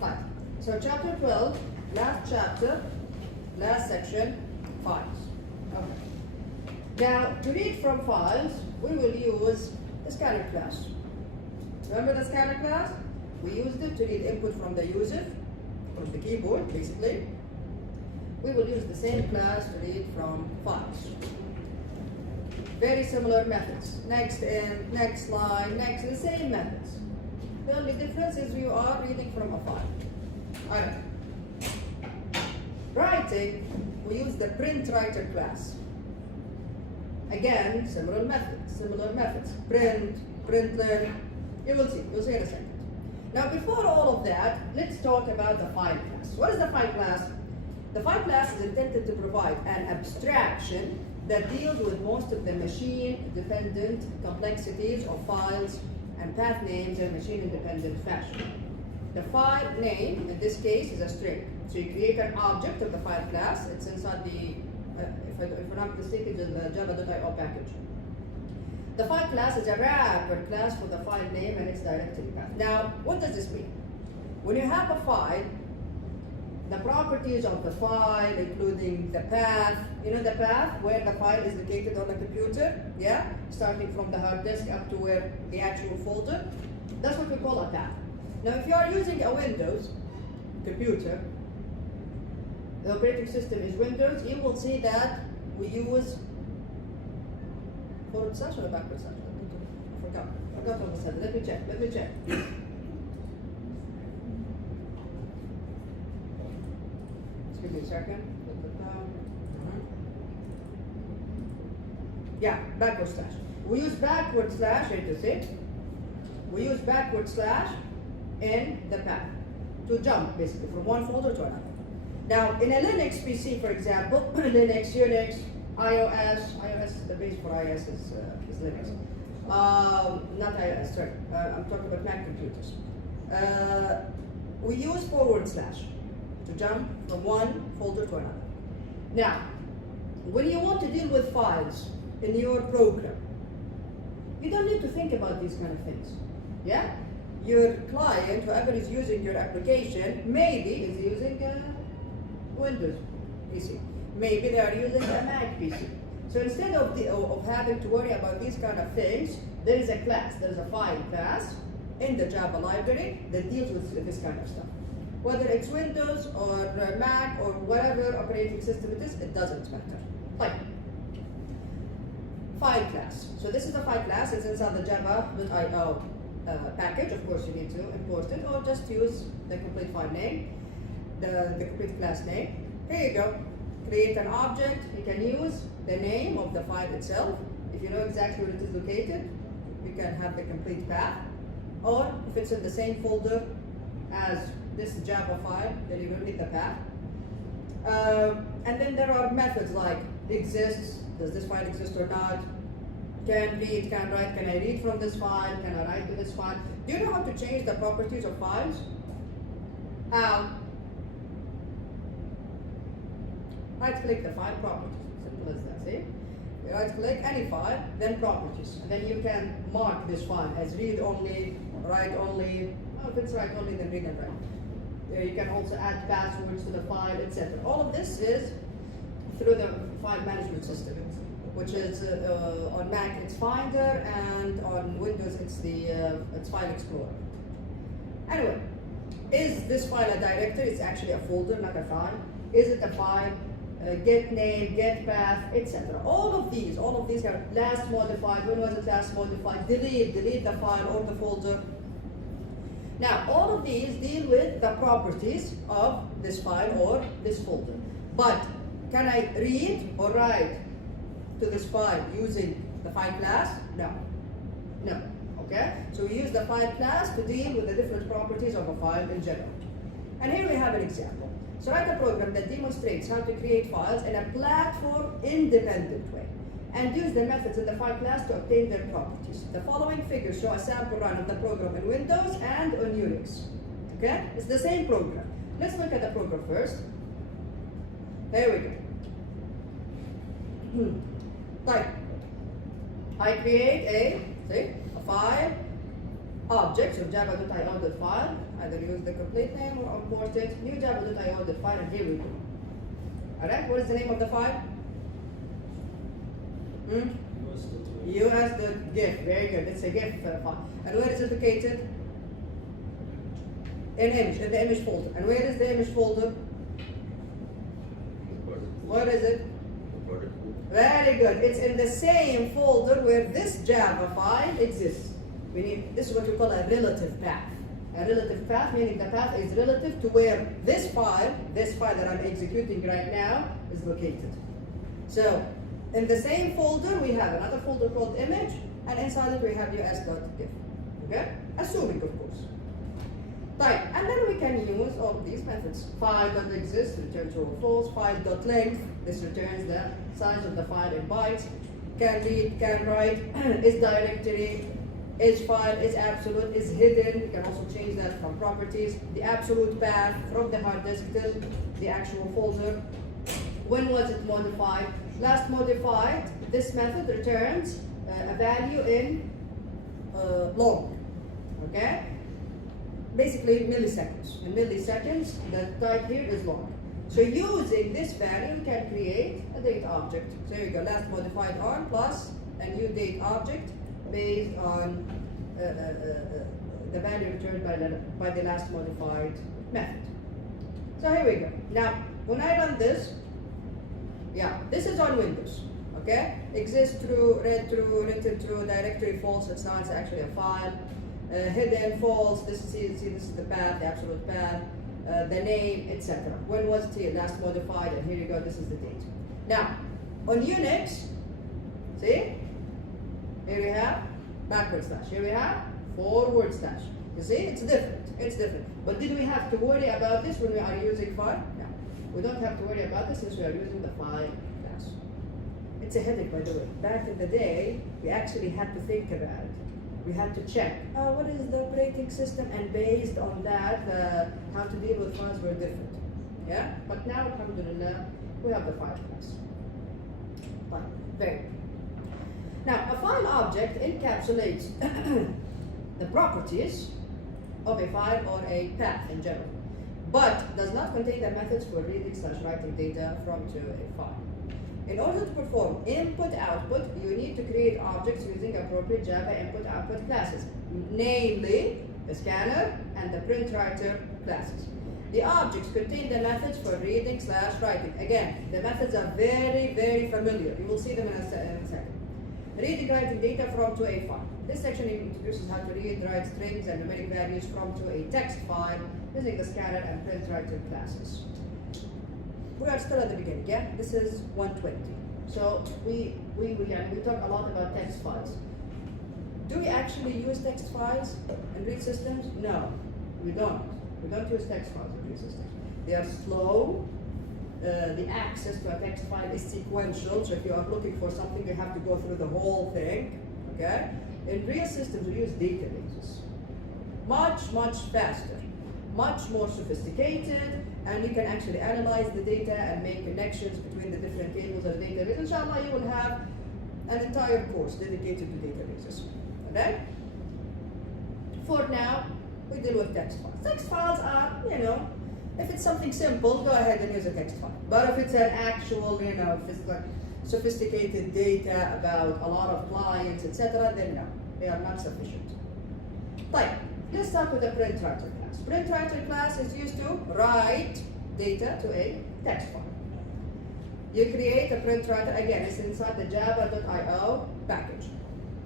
Fine. So chapter 12, last chapter, last section, files. Okay. Now, to read from files, we will use the scanner class. Remember the scanner class? We used it to read input from the user, from the keyboard, basically. We will use the same class to read from files. Very similar methods. Next in, next line, next, the same methods. The only difference is you are reading from a file. Alright. Writing, we use the print writer class. Again, similar methods. Print, println, you will see in a second. Now before all of that, let's talk about the file class. What is the file class? The file class is intended to provide an abstraction that deals with most of the machine-dependent complexities of files and path names in a machine-independent fashion. The file name, in this case, is a string. So you create an object of the file class. It's inside the, if we're not mistaken, in the java.io package. The file class is a wrapper class for the file name and its directory path. Now, what does this mean? When you have a file, the properties of the file, including the path, you know the path where the file is located on the computer, yeah? Starting from the hard disk up to where the actual folder. That's what we call a path. Now, if you are using a Windows computer, the operating system is Windows, you will see that we use forward slash or backward slash? I forgot what I said. Let me check. Give me a second. Yeah, backward slash. We use backward slash, here to see. We use backward slash in the path to jump basically from one folder to another. Now, in a Linux PC, for example, Linux, Unix, iOS, the base for iOS is Linux. Not iOS, sorry. I'm talking about Mac computers. We use forward slash to jump from one folder to another. Now, when you want to deal with files in your program, you don't need to think about these kind of things. Yeah? Your client, whoever is using your application, maybe is using a Windows PC. Maybe they are using a Mac PC. So instead of having to worry about these kind of things, there is a class, there is a file class in the Java library that deals with this kind of stuff. Whether it's Windows or Mac or whatever operating system it is, it doesn't matter. Like, file class. So this is the file class, it's inside the java.io package. Of course you need to import it or just use the complete file name, the complete class name. Here you go. Create an object. You can use the name of the file itself. If you know exactly where it is located, you can have the complete path. Or if it's in the same folder as this Java file, then you will need the path. And then there are methods like exists, does this file exist or not? Can read, can write, can I read from this file? Can I write to this file? Do you know how to change the properties of files? Right click the file properties, simple as that, see? You right click any file, then properties. And then you can mark this file as read only, write only. Oh, if it's write only, then read and write. You can also add passwords to the file, etc. All of this is through the file management system, which is on Mac it's Finder, and on Windows it's File Explorer. Anyway, is this file a directory? It's actually a folder, not a file. Is it a file? Get name, get path, etc. All of these are last modified. When was it last modified? Delete the file or the folder. Now, all of these deal with the properties of this file or this folder. But can I read or write to this file using the file class? No. Okay? So we use the file class to deal with the different properties of a file in general. And here we have an example. So write a program that demonstrates how to create files in a platform-independent way and use the methods in the file class to obtain their properties. The following figures show a sample run of the program in Windows and on Unix. Okay? It's the same program. Let's look at the program first. There we go. Type. I create a file objects of java.io.file, either use the complete name or import it, new java.io.file, and here we go. Alright, what is the name of the file? US.gif, very good, it's a GIF file. And where is it located? In the image folder. And where is the image folder? Where is it? Very good. It's in the same folder where this Java file exists. This is what we call a relative path. A relative path meaning the path is relative to where this file that I'm executing right now, is located. So, in the same folder, we have another folder called image, and inside it we have us.gif. Okay? Assuming, of course. Right, and then we can use all of these methods. File.exist, return true or false. File.length, this returns the size of the file in bytes. Can read, can write, is directory, is file, is absolute, is hidden. You can also change that from properties. The absolute path from the hard disk to the actual folder. When was it modified? Last modified, this method returns a value in log. Okay? Basically milliseconds. In milliseconds, the type here is log. So using this value, we can create a date object. So here you go, last modified on plus a new date object based on the value returned by the last modified method. So here we go. Now, when I run this, this is on Windows. Okay? Exist true, read true, written true, directory false, it's not, it's actually a file. Hidden, false, this is the path, the absolute path, the name, etc. When was it here? Last modified, and here you go, this is the date. Now, on Unix, see? Here we have backward slash. Here we have forward slash. You see? It's different. It's different. But did we have to worry about this when we are using file? No. We don't have to worry about this since we are using the file class. It's a headache, by the way. Back in the day, we actually had to think about it. We had to check, what is the operating system, and based on that, how to deal with files were different. Yeah? But now, alhamdulillah, we have the file class. Fine. Very good. Now, a file object encapsulates the properties of a file or a path in general, but does not contain the methods for reading/writing data from to a file. In order to perform input-output, you need to create objects using appropriate Java input-output classes, namely the scanner and the print-writer classes. The objects contain the methods for reading/writing. Again, the methods are very, very familiar. You will see them in a second. Reading/writing data from to a file. This section introduces how to read, write strings and numeric values from to a text file using the scanner and print-writer classes. We are still at the beginning, yeah? This is 120. So we talk a lot about text files. Do we actually use text files in read systems? No, we don't. We don't use text files in read systems. They are slow. The access to a text file is sequential, so if you are looking for something, you have to go through the whole thing, okay? In real systems, we use databases. Much, much faster, much more sophisticated, and you can actually analyze the data and make connections between the different tables of database. Inshallah, you will have an entire course dedicated to databases, okay? For now, we deal with text files. Text files are, if it's something simple, go ahead and use a text file. But if it's an actual, if it's like sophisticated data about a lot of clients, etc., then no, they are not sufficient. Right, let's start with the print-writer class. Print-writer class is used to write data to a text file. You create a print-writer, again, it's inside the java.io package.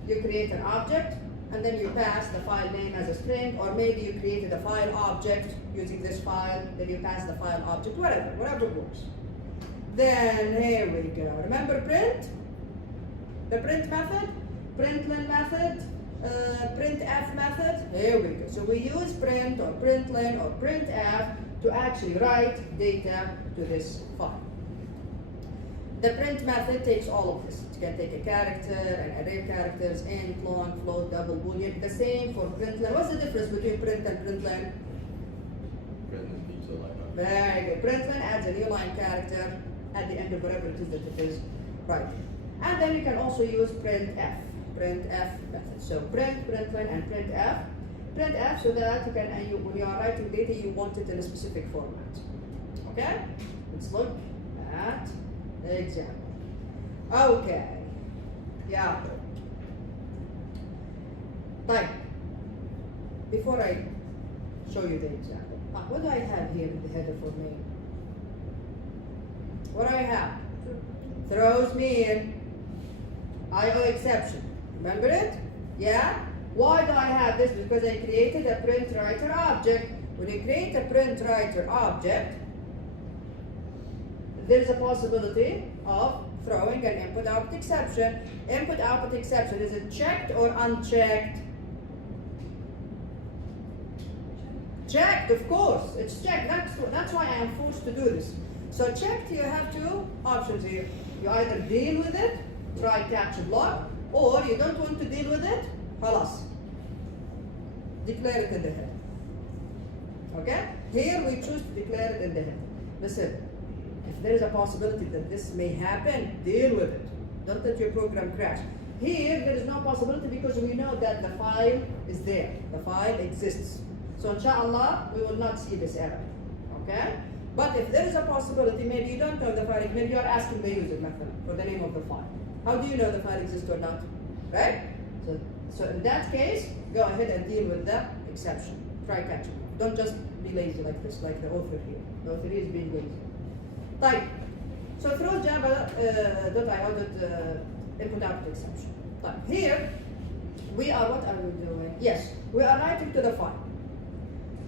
You create an object, and then you pass the file name as a string, or maybe you created a file object using this file, then you pass the file object, whatever works. Then here we go. Remember print? The print method, println method, printf method. Here we go. So we use print or println or printf to actually write data to this file. The print method takes all of this. It can take a character, an array of characters, int, long, float, double, boolean. The same for println. What's the difference between print and println? Print leaves a line up. Very good. Println adds a new line character at the end of whatever it is that it is writing. And then you can also use printf method. So print, println, and printf. printf so that you can, when you are writing data, you want it in a specific format. Okay? Let's look at the example. Okay. Yeah. Right. Before I show you the example, what do I have here in the header for me? What do I have? Throws me in IO exception. Remember it? Yeah? Why do I have this? Because I created a print writer object. When you create a print writer object, there is a possibility of throwing an input output exception. Input output exception, is it checked or unchecked? Checked, of course. It's checked. That's why I am forced to do this. So checked, you have two options here. You either deal with it, try catch block, or you don't want to deal with it, خلاص. Declare it in the head. Okay? Here we choose to declare it in the head. Listen, if there is a possibility that this may happen, deal with it. Don't let your program crash. Here, there is no possibility because we know that the file is there. The file exists. So inshallah, we will not see this error. Okay? But if there is a possibility, maybe you don't know the file, maybe you are asking the user for the name of the file. How do you know the file exists or not? Right? So in that case, go ahead and deal with the exception. Try catching up. Don't just be lazy like this, like the author here. The author here is being lazy. Right. So throw java.io input output exception. Right. Here, we are, what are we doing? Yes, we are writing to the file.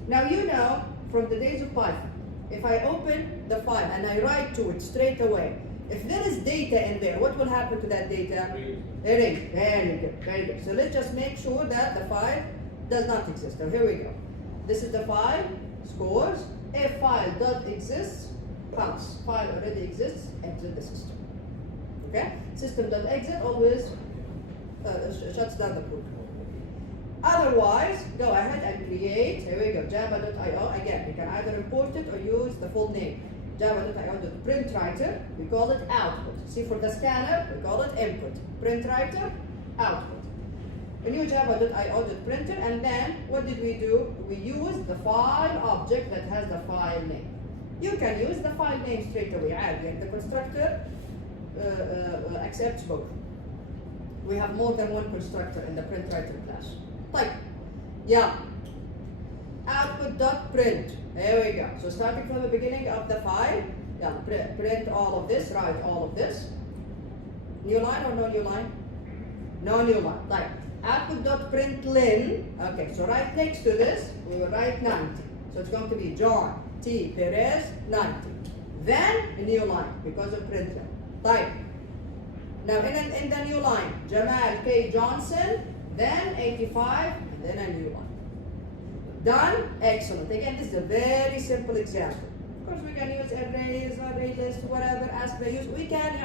Now you know, from the days of Python, if I open the file and I write to it straight away, if there is data in there, what will happen to that data? Erase. Very good, very good. So let's just make sure that the file does not exist. So here we go. This is the file, scores. If file does exist, pass. File already exists, exit the system. Okay? System.exit always shuts down the program. Otherwise, go ahead and create, here we go, java.io. Again, you can either import it or use the full name. Java.io.printWriter, we call it output. See, for the scanner, we call it input. PrintWriter, output. We use java.io.printer, and then what did we do? We used the file object that has the file name. You can use the file name straight away. And the constructor accepts both. We have more than one constructor in the PrintWriter class. Like, yeah. Output.print. There we go. So starting from the beginning of the file, yeah, print all of this, write all of this. New line or no new line? No new line. Like, output.println. Okay, so right next to this, we will write 90. So it's going to be John T. Perez 90. Then a new line because of println. Type. Now in the new line, Jamal K. Johnson, then 85, and then a new line. Done? Excellent. Again, this is a very simple example. Of course, we can use arrays, array list, whatever, ask the user. We can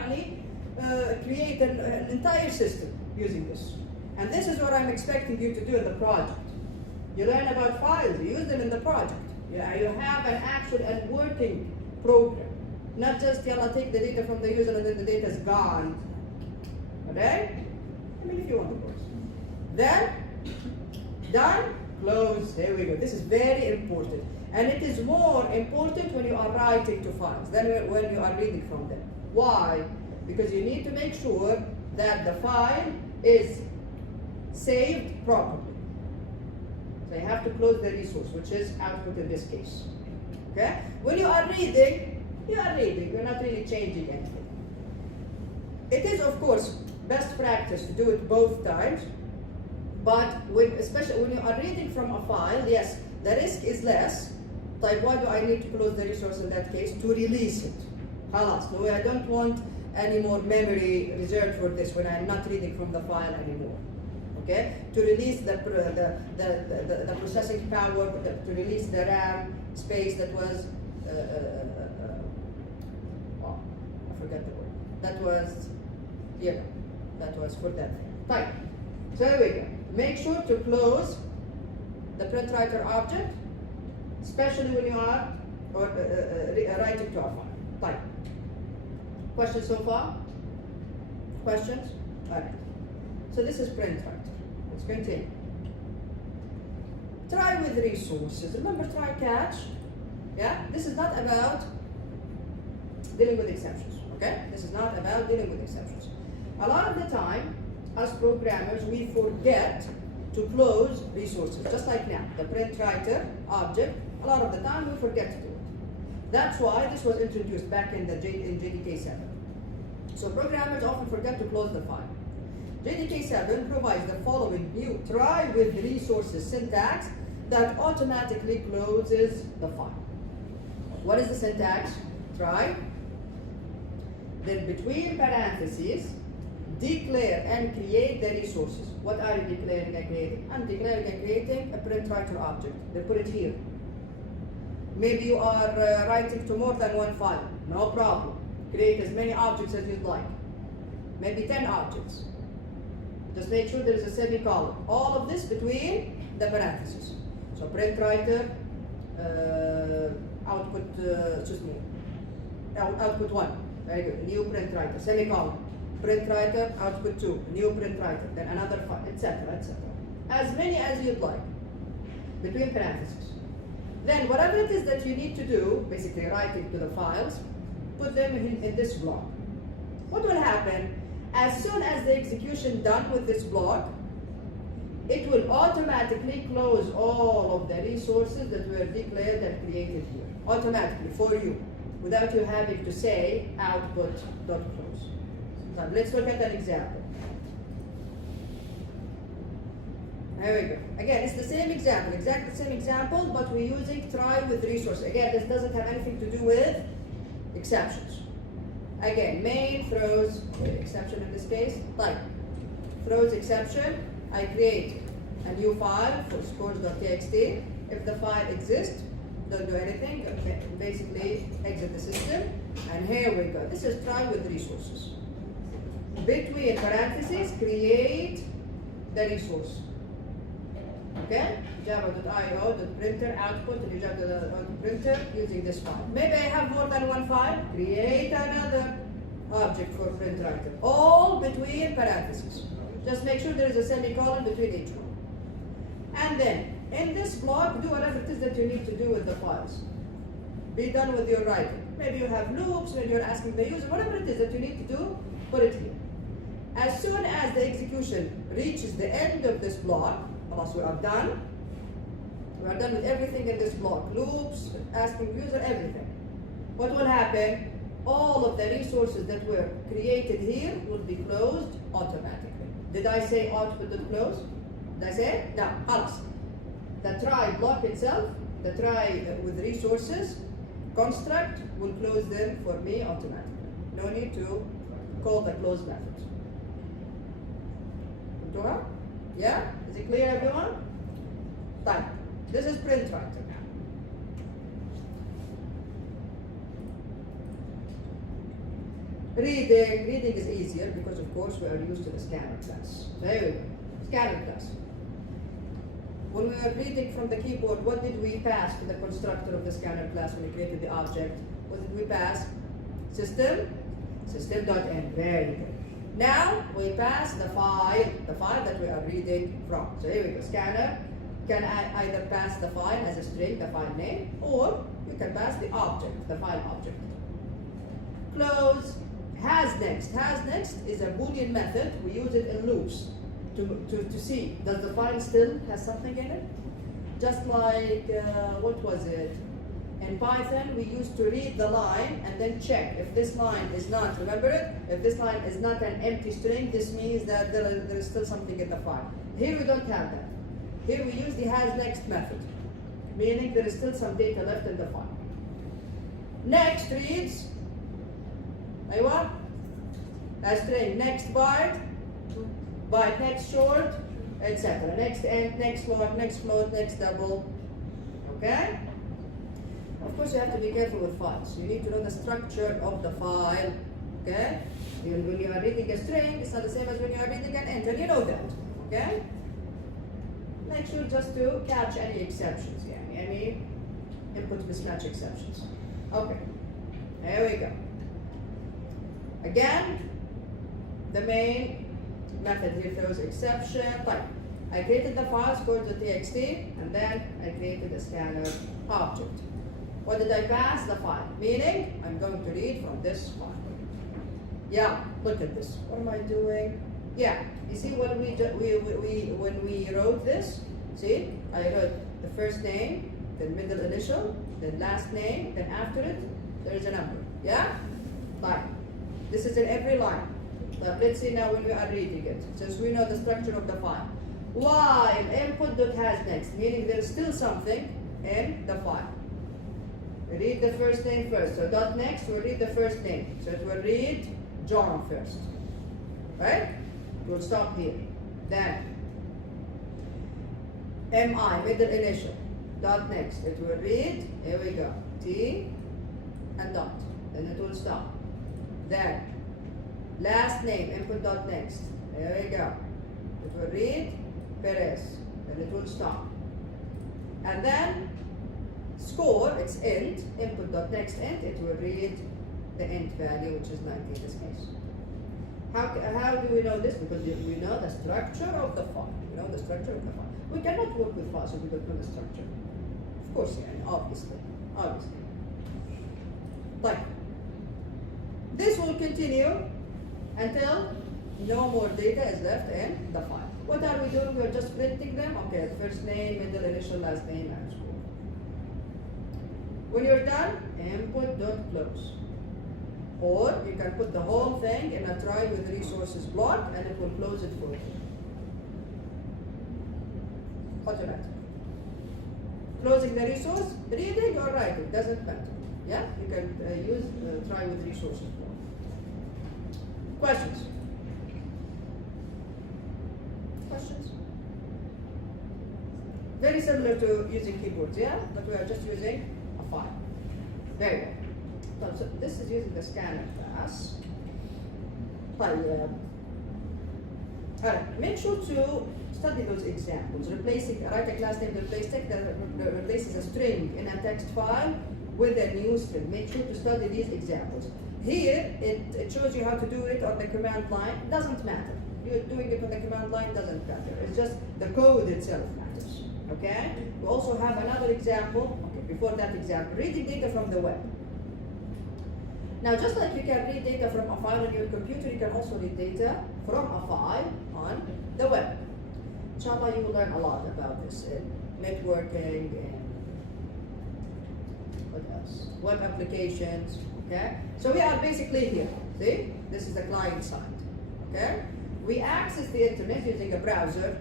create an entire system using this. And this is what I'm expecting you to do in the project. You learn about files, you use them in the project. You have an actual and working program. Not just, take the data from the user and then the data is gone. Okay? I mean, if you want, of course. Then, done, close. There we go. This is very important. And it is more important when you are writing to files than when you are reading from them. Why? Because you need to make sure that the file is saved properly. So you have to close the resource, which is output in this case. Okay? When you are reading, you're not really changing anything. It is, of course, best practice to do it both times, but especially when you are reading from a file, yes, the risk is less. Like, why do I need to close the resource in that case? To release it. Halas. No, I don't want any more memory reserved for this when I'm not reading from the file anymore. Okay? To release the processing power, to release the RAM space that was, I forgot the word. That was for that thing. Fine. So here we go. Make sure to close the PrintWriter object, especially when you are writing to a file. Fine. Questions so far? Questions? All right. So this is PrintWriter. Let's continue. Try with resources. Remember try catch? Yeah? This is not about dealing with exceptions, okay? This is not about dealing with exceptions. A lot of the time, as programmers, we forget to close resources, just like now. The print writer object, a lot of the time we forget to do it. That's why this was introduced back in JDK 7. So programmers often forget to close the file. JDK 7 provides the following new try with resources syntax that automatically closes the file. What is the syntax? Try, then between parentheses, declare and create the resources. What are you declaring and creating? I'm declaring and creating a print writer object. They put it here. Maybe you are writing to more than one file. No problem. Create as many objects as you'd like. Maybe 10 objects. Just make sure there is a semicolon. All of this between the parentheses. So print writer, output, output 1. Very good. New print writer, semicolon. Print writer, output 2. New print writer, then another file, etc., etc. As many as you'd like. Between parentheses. Then whatever it is that you need to do, basically writing to the files, put them in this block. What will happen? As soon as the execution done with this block, it will automatically close all of the resources that were declared and created here. Automatically, for you, without you having to say output.close. So let's look at an example. There we go. Again, it's the same example, exactly the same example, but we're using try with resource. Again, this doesn't have anything to do with exceptions. Again, main throws, exception in this case, type. Throws exception, I create a new file for scores.txt. If the file exists, don't do anything, basically exit the system, and here we go. This is try with resources. Between parentheses, create the resource. Okay? Java.io.printer output to Java.printer using this file. Maybe I have more than one file. Create another object for print writer. All between parentheses. Just make sure there is a semicolon between each one. And then, in this block, do whatever it is that you need to do with the files. Be done with your writing. Maybe you have loops, maybe you're asking the user, whatever it is that you need to do, put it here. As soon as the execution reaches the end of this block, we are done. We are done with everything in this block. Loops, asking user, everything. What will happen? All of the resources that were created here will be closed automatically. Did I say output will close? Did I say it? No, خلاص. The try block itself, the try with resources, construct will close them for me automatically. No need to call the close method. Yeah? Is it clear, everyone? Fine. This is print writer now. Reading is easier because, of course, we are used to the scanner class. There we go. Scanner class. When we were reading from the keyboard, what did we pass to the constructor of the scanner class when we created the object? What did we pass? System? System.end. Very good. Now we pass the file that we are reading from. So here we go. Scanner can either pass the file as a string, the file name, or you can pass the object, the file object. Close. Has next. Has next is a Boolean method. We use it in loops to see, does the file still has something in it? Just like, what was it? In Python, we used to read the line and then check. If this line is not, remember it? If this line is not an empty string, this means that there is still something in the file. Here we don't have that. Here we use the has next method, meaning there is still some data left in the file. Next reads, aywa, a string, next byte, byte next short, etc. Next end, next float, next double. Okay? Of course, you have to be careful with files. You need to know the structure of the file. Okay? When you are reading a string, it's not the same as when you are reading an int, and you know that. Okay? Make sure just to catch any exceptions, any input mismatch exceptions. Okay. There we go. Again, the main method here throws exception. Type. I created the file score.txt and then I created a scanner object. What did I pass? The file. Meaning, I'm going to read from this file. Yeah, look at this. What am I doing? Yeah, you see what when we wrote this? See, I wrote the first name, then middle initial, then last name, then after it, there is a number. Yeah? Fine. This is in every line. But let's see now when we are reading it, since we know the structure of the file. While input.has next, meaning there is still something in the file. We read the first name first. So dot next, we'll read the first name. So it will read John first. Right? We'll stop here. Then MI, middle initial. Dot next. It will read, here we go, T and dot. Then it will stop. Then last name, input dot next. There we go. It will read Perez. Then it will stop. And then score, it's int, input dot next int, it will read the int value, which is 90 in this case. How do we know this? Because we know the structure of the file. We know the structure of the file. We cannot work with files if we don't know the structure. Of course, yeah, obviously. But this will continue until no more data is left in the file. What are we doing? We're just printing them. Okay, first name, middle initial, last name, and score. When you're done, input.close. Or you can put the whole thing in a try with resources block and it will close it for you. Automatic. Closing the resource, reading or writing, doesn't matter. Yeah, you can use try with resources block. Questions? Questions? Very similar to using keyboards, yeah? But we are just using a file. Very well. So this is using the scanner class. Alright, make sure to study those examples. Write a class name replace text that replaces a string in a text file with a new string. Make sure to study these examples. Here, it shows you how to do it on the command line. It doesn't matter. You're doing it on the command line, doesn't matter. It's just the code itself matters. Okay? We also have another example. Okay, before that example, reading data from the web. Now, just like you can read data from a file on your computer, you can also read data from a file on the web. Inshallah, you will learn a lot about this in networking and what else? Web applications. Okay? So we are basically here. See? This is the client side. Okay? We access the internet using a browser,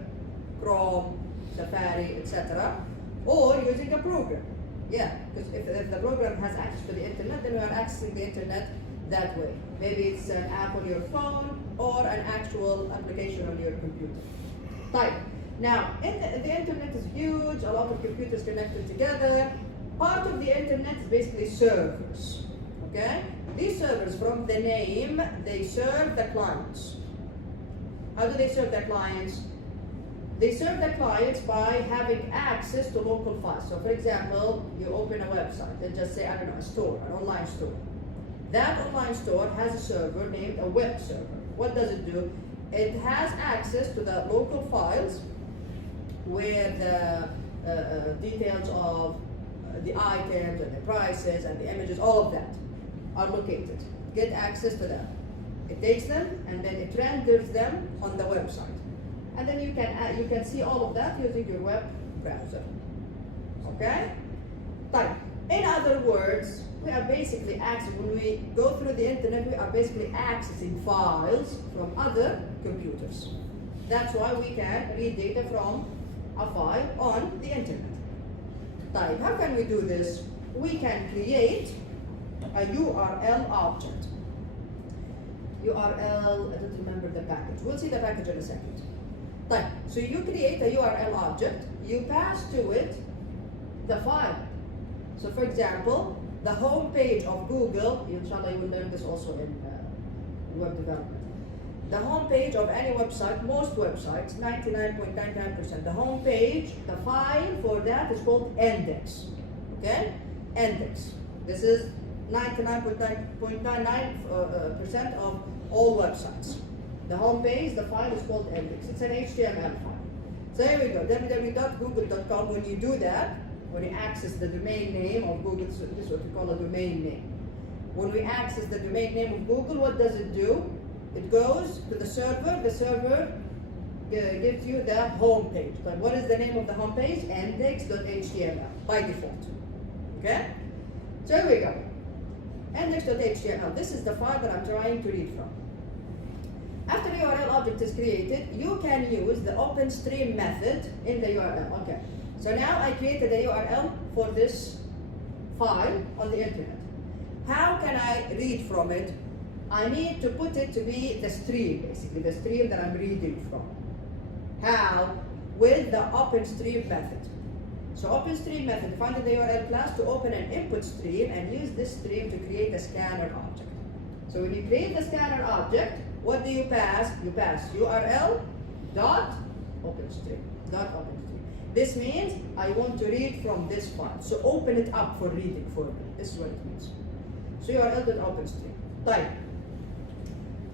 Chrome, Safari, etc., or using a program. Yeah, because if the program has access to the internet, then we are accessing the internet that way. Maybe it's an app on your phone or an actual application on your computer. Type. Now, the internet is huge, a lot of computers connected together. Part of the internet is basically servers. Okay? These servers, from the name, they serve the clients. How do they serve the clients? They serve the clients by having access to local files. So, for example, you open a website and just say, I don't know, a store, an online store. That online store has a server named a web server. What does it do? It has access to the local files where the details of the items and the prices and the images, all of that are located. Get access to them. It takes them and then it renders them on the website. And then you can see all of that using your web browser. Okay? But in other words, we are basically when we go through the internet, we are basically accessing files from other computers. That's why we can read data from a file on the internet. Type. How can we do this? We can create a URL object. URL, I don't remember the package. We'll see the package in a second. Type. So you create a URL object, you pass to it the file. So for example, the home page of Google, inshallah you will learn this also in web development. The home page of any website, most websites, 99.99%, the home page, the file for that is called index. Okay? Index. This is 99.99% of all websites. The home page, the file is called index. It's an HTML file. It's So here we go, www.google.com. When you do that, when you access the domain name of Google, so this is what we call a domain name. When we access the domain name of Google, what does it do? It goes to the server gives you the home page. But what is the name of the home page? index.html by default. Okay? So here we go. Index.html. This is the file that I'm trying to read from. After the URL object is created, you can use the OpenStream method in the URL. Okay. So now I created a URL for this file on the internet. How can I read from it? I need to put it to be the stream, basically, the stream that I'm reading from. How? With the OpenStream method. So OpenStream method, find in the URL class to open an input stream and use this stream to create a scanner object. So when you create the scanner object, what do you pass? You pass URL dot OpenStream. This means I want to read from this file. So open it up for reading for me. This is what it means. So URL.OpenStream. Type.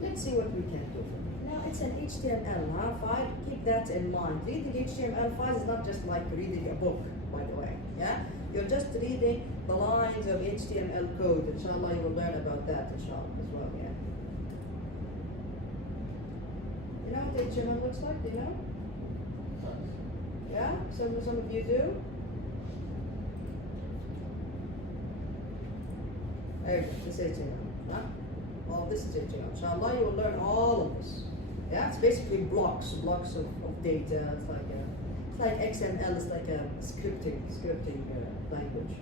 Let's see what we can do. Now it's an HTML file. Keep that in mind. Reading HTML files is not just like reading a book, by the way. Yeah? You're just reading the lines of HTML code. Inshallah, you will learn about that, inshallah, as well. Yeah. You know what HTML looks like? Do you know? Yeah? Some of you do? There you go. This is HTML. Huh? All this is HTML. Inshallah, you will learn all of this. Yeah? It's basically blocks of data. It's like XML. It's like a scripting language.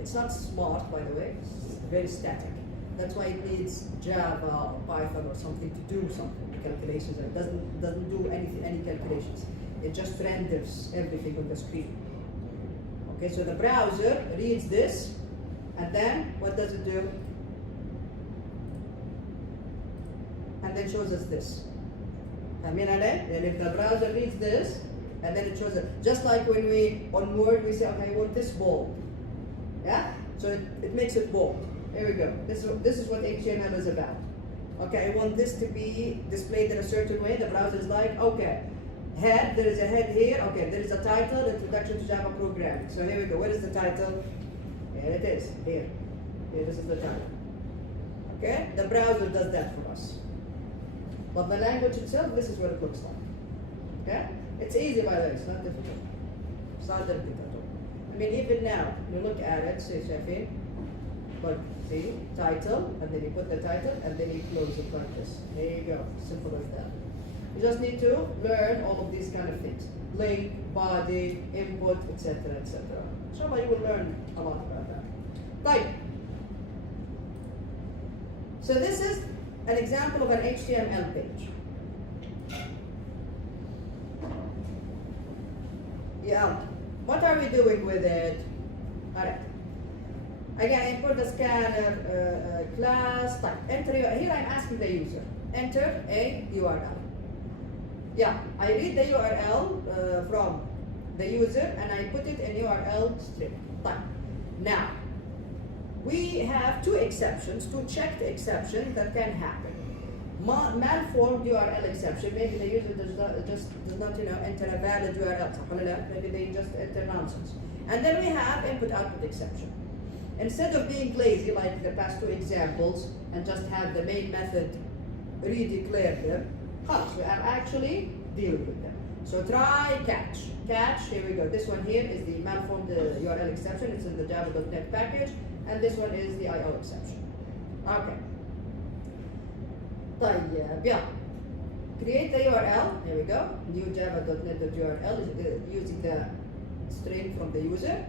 It's not smart, by the way. It's very static. That's why it needs Java or Python or something to do something. The calculations. It doesn't do any calculations. It just renders everything on the screen. Okay, so the browser reads this, and then what does it do? And then shows us this. And if the browser reads this, and then it shows it, just like when we on Word we say, okay, I want this bold. Yeah? So it makes it bold. Here we go. This is what HTML is about. Okay, I want this to be displayed in a certain way. The browser is like, okay, head, there is a head here. Okay, there is a title, Introduction to Java Programming. So here we go. What is the title? Here it is. Here, this is the title. Okay, the browser does that for us. But the language itself, this is what it looks like. Okay, it's easy, by the way. It's not difficult. It's not difficult at all. I mean, even now, you look at it, say, Shafin, but see, title, and then you put the title, and then you close it like this. There you go. Simple as that. You just need to learn all of these kind of things. Link, body, input, etc., etc. Inshallah, you will learn a lot about that. Right. So this is an example of an HTML page. Yeah. What are we doing with it? All right. Again, import the scanner class. Type. Enter. Here I'm asking the user. Enter a URL. Yeah, I read the URL from the user and I put it in URL string. Type. Now, we have two checked exceptions that can happen. Malformed URL exception. Maybe the user does not enter a valid URL. Maybe they just enter nonsense. And then we have input-output exception. Instead of being lazy like the past two examples and just have the main method redeclare them, we are actually dealing with them. So try catch. Catch, here we go. This one here is the malformed URL exception. It's in the java.net package. And this one is the IO exception. Okay. Yeah. Create the URL. Here we go. New java.net.url using the string from the user.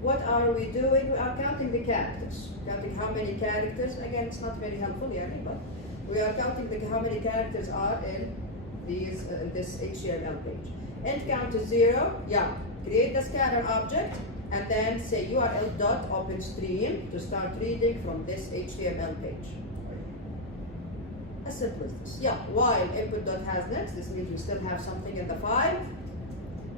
What are we doing? We are counting the characters. Counting how many characters. Again, it's not very helpful here, but we are counting how many characters are in this HTML page. End count is 0. Yeah. Create the scanner object and then say URL.OpenStream to start reading from this HTML page. As simple as this. Yeah. While input.hasNext, this means we still have something in the file.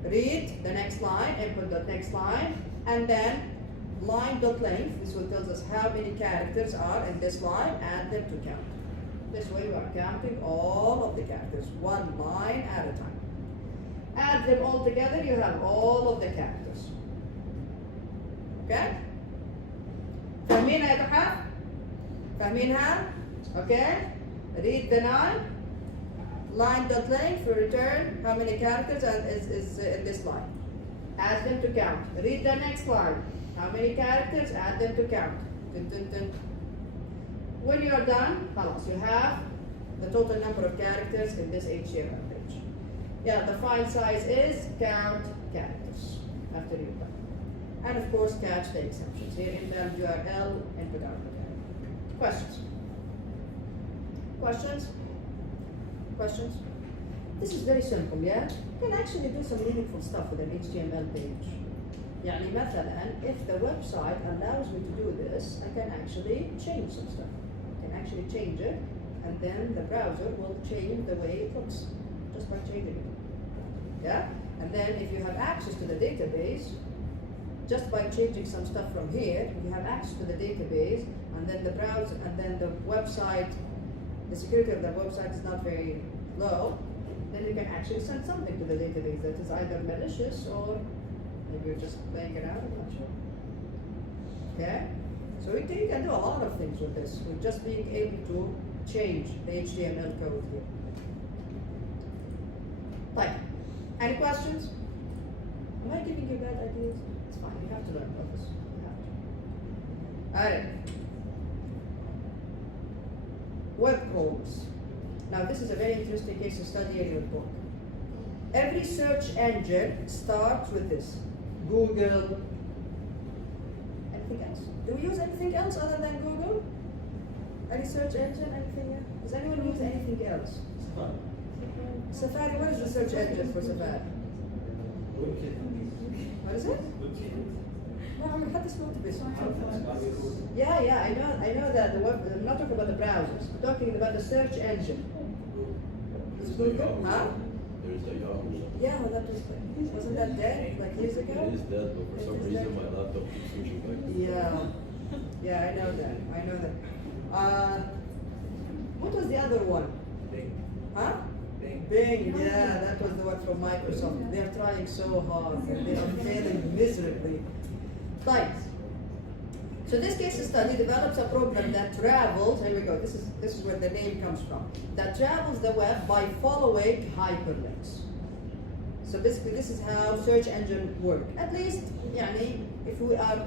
Read the next line, input.next line, and then line.length. This will tell us how many characters are in this line, add them to count. This way we are counting all of the characters, one line at a time. Add them all together, you have all of the characters. Okay? فاهمينها يا تحف؟ فاهمينها؟ Okay? Read the 9. Line.length will return how many characters and is in this line. Add them to count. Read the next line. How many characters? Add them to count. Dun, dun, dun. When you are done, خلاص, you have the total number of characters in this HTML page. Yeah, the file size is count characters after you're done. And of course, catch the exceptions. Here invalid URL, input output error. Questions? Questions? Questions? This is very simple, yeah? You can actually do some meaningful stuff with an HTML page. يعني مثلا, if the website allows me to do this, I can actually change some stuff. I can actually change it, and then the browser will change the way it looks, just by changing it. Yeah? And then if you have access to the database, just by changing some stuff from here, you have access to the database, and then the browser, and then the website, the security of the website is not very low, then you can actually send something to the database that is either malicious or maybe you're just playing it out, I'm not sure. Okay? So you can do a lot of things with this, with just being able to change the HTML code here. Like, any questions? Am I giving you bad ideas? It's fine, you have to learn about this. You have to. Alright. Web crawlers. Now this is a very interesting case study in your book. Every search engine starts with this. Google. Anything else? Do we use anything else other than Google? Any search engine? Anything else? Does anyone use anything else? Safari, what is the search engine for Safari? What is it? No, I had this motivation. Yeah, I know that the web. I'm not talking about the browsers. I'm talking about the search engine. Is Google? Huh? There's a Yahoo. Yeah, well, wasn't that dead like years ago? It is dead, but for some reason my laptop keeps switching back to Yeah, I know that. What was the other one? Bing. Huh? Bing. Bing, yeah, that was the one from Microsoft. They're trying so hard and they are failing miserably. Right. So this case study develops a program that travels, here we go, this is where the name comes from, that travels the web by following hyperlinks. So basically this is how search engine work. At least, يعني, if we are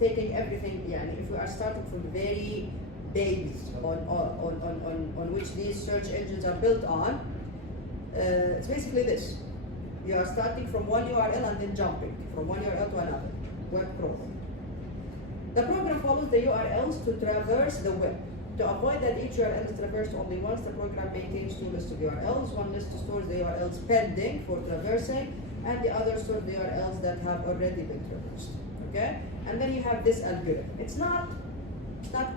taking everything, يعني, if we are starting from the very base on which these search engines are built on, it's basically this. You are starting from one URL and then jumping from one URL to another. Web crawling. The program follows the URLs to traverse the web. To avoid that each URL is traversed only once, the program maintains two lists of URLs. One list stores the URLs pending for traversing, and the other stores the URLs that have already been traversed. Okay? And then you have this algorithm. It's not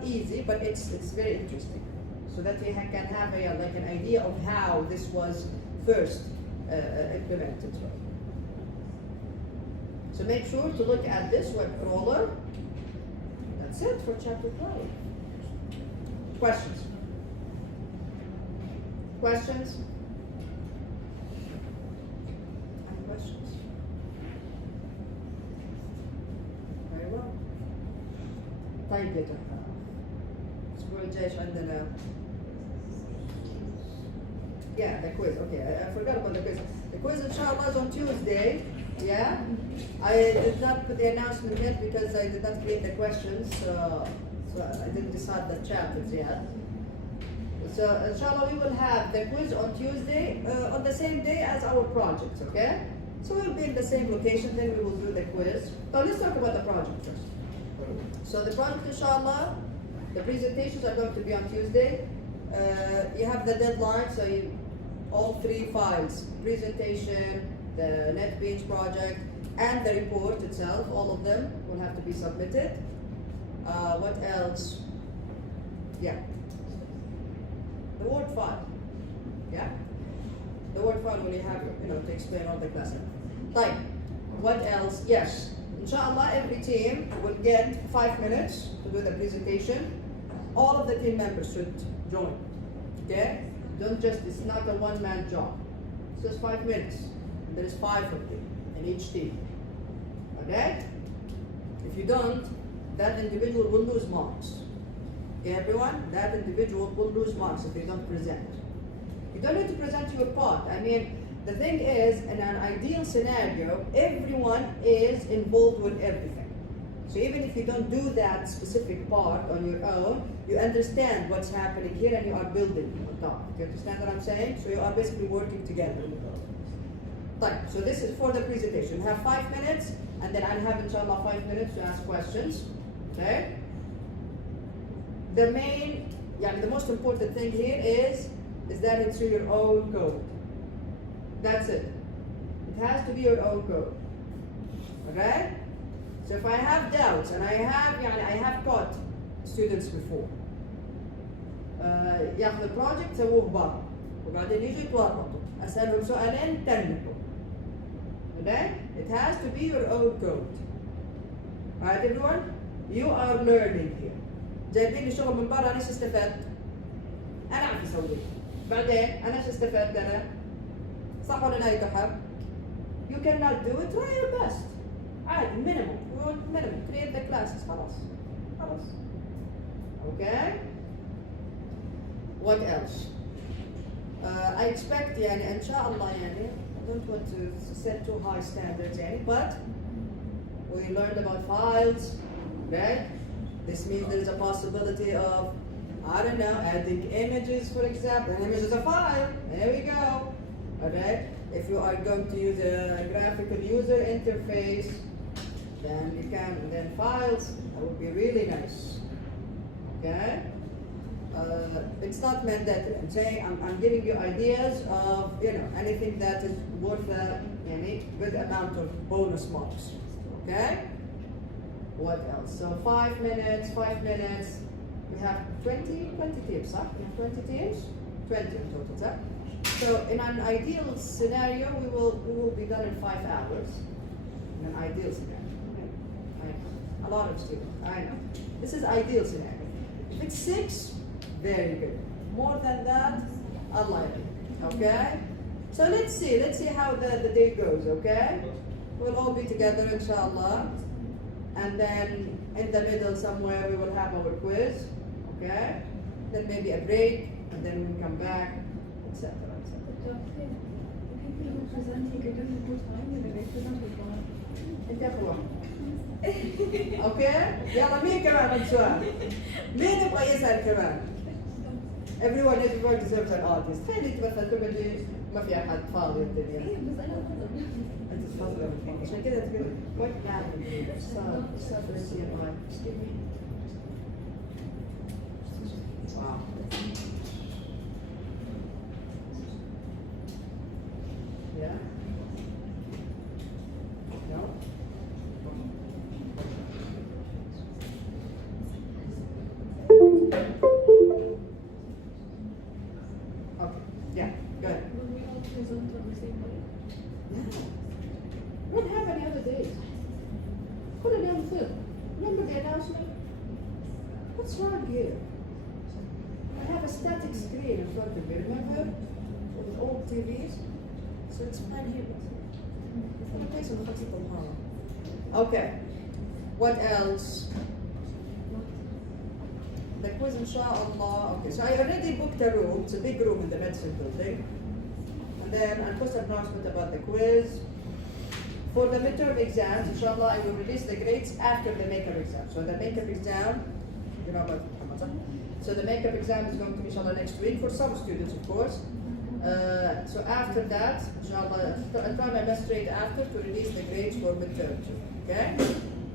easy, but it's very interesting. So that you can have like an idea of how this was first implemented. So make sure to look at this web crawler. That's it for chapter 12. Questions? Questions? Any questions? Very well. طيب يا جماعة. الأسبوع الجاي إيش عندنا؟ Yeah, the quiz. Okay, I forgot about the quiz. The quiz inshallah is on Tuesday. Yeah, I did not put the announcement yet because I did not create the questions, so I didn't decide the chapters yet. So inshallah we will have the quiz on Tuesday on the same day as our projects, okay? So we'll be in the same location, then we will do the quiz. But let's talk about the project first. So the project inshallah, the presentations are going to be on Tuesday. You have the deadline, so all three files, presentation, the NetBeans project, and the report itself, all of them will have to be submitted. What else? Yeah. The Word file. Yeah? The Word file will have, to explain all the classes. Like, what else? Yes. Inshallah, every team will get 5 minutes to do the presentation. All of the team members should join. Okay? It's not a one-man job. It's just 5 minutes. and there is 5 of them in each team. Okay? If you don't, that individual will lose marks. Okay, everyone? That individual will lose marks if they don't present. You don't need to present your part. I mean, the thing is, in an ideal scenario, everyone is involved with everything. So even if you don't do that specific part on your own, you understand what's happening here and you are building on top. Do you understand what I'm saying? So you are basically working together. Right, so this is for the presentation. You have 5 minutes, and then I'll have inshallah 5 minutes to ask questions. Okay? The most important thing here is that it's your own code. That's it. It has to be your own code. Okay? So if I have doubts, and I have taught students before, ياخذ البروجكت سووه برا وبعدين يجوا يتورطوا اسالهم سؤالين تنكوا. Okay? It has to be your own code. Alright everyone? You are learning here. جايبين لي شغل من برا انا ايش استفدت؟ انا عم اسويه. بعدين انا ايش استفدت انا؟ صح ولا لا يا كحب؟ You cannot do it, try your best. عادي minimum. Create the classes خلاص. Okay? What else? I expect يعني إن شاء الله يعني I don't want to set too high standards يعني, but we learned about files, right? This means there is a possibility of, I don't know, adding images, for example. An image is a file. There we go. Okay? If you are going to use a graphical user interface, then you can, and then files, that would be really nice. Okay? It's not mandatory. I'm saying I'm giving you ideas of anything that is worth a good amount of bonus marks. Okay? What else? So 5 minutes. We have 20 teams, huh? We have 20 teams? 20 in total, huh? So in an ideal scenario, we will be done in 5 hours. In an ideal scenario. Okay. A lot of students, I know. This is ideal scenario. If it's 6, very good. More than that, unlikely. Okay? So let's see how the day goes, okay? We'll all be together inshallah. And then in the middle somewhere we will have our quiz, okay? Then maybe a break, and then we come back, etc. اوكي؟ يلا مين كمان عند سؤال؟ مين يبغى يسأل كمان؟ Everyone is going to serve an artist. خليني مثلا تبدي ما في أحد فاضي الدنيا. أنت تفضل عشان كذا تقول وين نعمل؟ صار يصير معي. واو. Yeah. No. Okay. Yeah. Go ahead. Will we all present on the same way? Yeah. We don't have any other days. كل اليوم فيلم. Remember the announcement? What's wrong here? I have a static screen in front of me, remember? With old TVs. So it's fine here. Okay. What else? The quiz, inshallah. Okay, so I already booked a room. It's a big room in the medicine building. And then I'll post an announcement about the quiz. For the midterm exams, inshallah, I will release the grades after the makeup exam. So the makeup exam, you know about Muhammad. So the makeup exam is going to be, inshallah, next week for some students, of course. So after that, inshallah, I'll try my best straight after to release the grades for midterm too. Okay?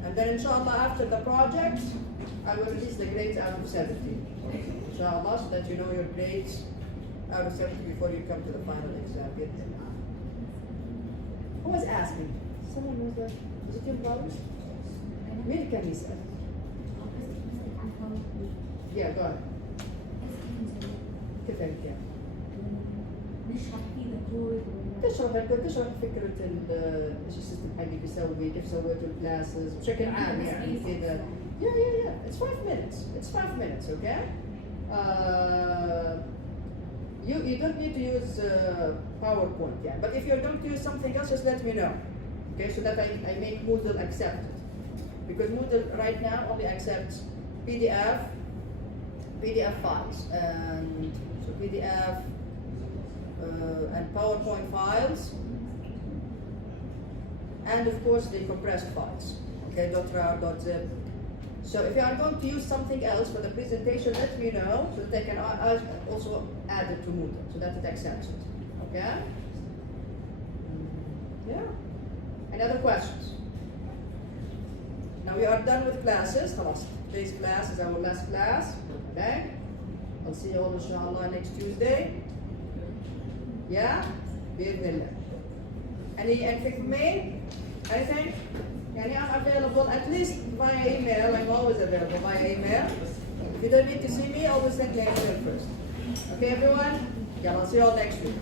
And then inshallah, after the project, I will release the grades out of 70. Inshallah, so that you know your grades out of 70 before you come to the final exam. Get them out. Who was asking? Someone was like, is it your brothers? Maybe can he say? Yeah, go ahead. كيف يعني؟ نشرح فيه الكود تشرح فكرة ايش السيستم حقي بيسوي، كيف سويتوا الكلاسز بشكل عام يعني كذا. Yeah. It's 5 minutes. It's 5 minutes, okay? You don't need to use PowerPoint, yeah. But if you're going to use something else, just let me know. Okay, so that I make Moodle accept it. Because Moodle right now only accepts PDF files, and so PDF and PowerPoint files, and of course the compressed files. Okay, .rar, .zip. So if you are going to use something else for the presentation, let me know so that I can also add it to Moodle so that it accepts it. Okay? Yeah. Any other questions? Now we are done with classes. خلاص. Today's class is our last class. Okay? I'll see you all inshallah next Tuesday. Yeah? بإذن الله. Anything from me? Anything? I'm available at least via email. I'm always available via email. If you don't need to see me, always send me an email first. Okay, everyone? Yeah, I'll see you all next week.